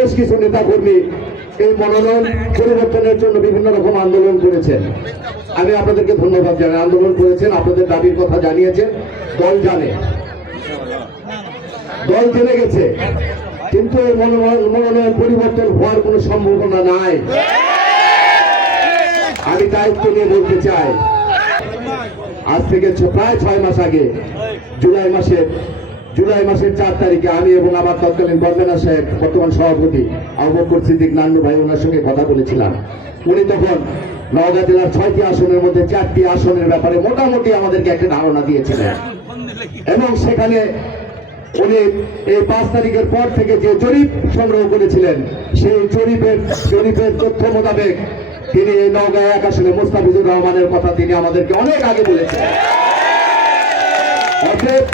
বেশ কিছু নেতাকর্মী এই মনোনয়ন পরিবর্তনের জন্য বিভিন্ন রকম আন্দোলন করেছেন। আমি আপনাদেরকে ধন্যবাদ জানাই। আন্দোলন করেছেন, আপনাদের দাবির কথা জানিয়েছেন। দল জানে। দল জেনে গেছে। কিন্তু এই মনোনয়ন পরিবর্তন হওয়ার কোনো সম্ভাবনা নাই। আমি দায়িত্ব নিয়ে বলতে চাই। আজ থেকে প্রায় ছয় মাস আগে, জুলাই মাসের জুলাই মাসের চার তারিখে আমি এবং আমার তৎকালীন বর্মেনা সাহেব, বর্তমান সভাপতি আবুবকর সিদ্দিক নান্নু ভাই ওনার সঙ্গে কথা বলেছিলাম। উনি তখন নওগাঁ জেলার ছয়টি আসনের মধ্যে চারটি আসনের ব্যাপারে মোটামুটি আমাদেরকে একটা ধারণা দিয়েছিলেন। এবং সেখানে উনি এই পাঁচ তারিখের পর থেকে যে জরিপ সংগ্রহ করেছিলেন, সেই জরিপের জরিপের তথ্য মোতাবেক তিনি এই নওগাঁ এক আসনে মোস্তাফিজুর রহমানের কথা তিনি আমাদেরকে অনেক আগে বলেছেন অতএব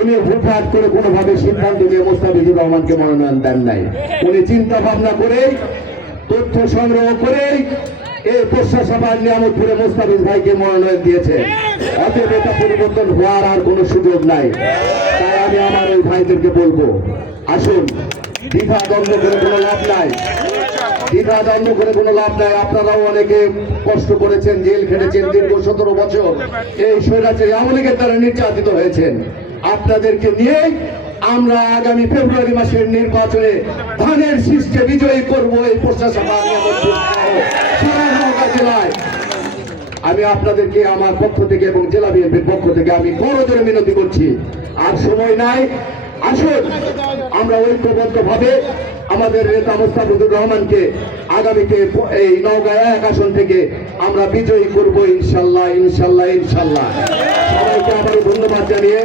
উনি হুটহাট করে কোনোভাবে সিদ্ধান্ত নিয়ে মোস্তাফিজুর রহমানকে মনোনয়ন দেন নাই। উনি চিন্তা ভাবনা করে তথ্য সংগ্রহ করে এই সভার নিয়ামতপুরে মোস্তাফিজ ভাইকে মনোনয়ন দিয়েছে। অতএব এটা পরিবর্তন হওয়ার আর কোনো সুযোগ নাই। তাই আমি আমার ওই ভাইদেরকে বলব, আসুন, দ্বিধা দ্বন্দ্ব করে কোনো লাভ নাই। দ্বিধা দ্বন্দ্ব করে কোনো লাভ নাই। আপনারাও অনেকে কষ্ট করেছেন, জেল খেটেছেন দীর্ঘ সতেরো বছর। এই স্বৈরাচারী আওয়ামী লীগের দ্বারা নির্যাতিত হয়েছেন। আপনাদেরকে নিয়ে আমরা আগামী ফেব্রুয়ারি মাসের নির্বাচনে ধানের শীর্ষে বিজয়ী করব এই জেলায়। আমি আপনাদেরকে আমার পক্ষ থেকে এবং জেলা বিএনপির পক্ষ থেকে আমি বড় জোরে মিনতি করছি। আর সময় নাই। আসুন, আমরা ঐক্যবদ্ধ ভাবে আমাদের নেতা মোস্তাফিজুর রহমানকে আগামীতে এই নওগাঁ এক আসন থেকে আমরা বিজয়ী করব ইনশাল্লাহ ইনশাল্লাহ ইনশাল্লাহ। সবাইকে আবারও ধন্যবাদ জানিয়ে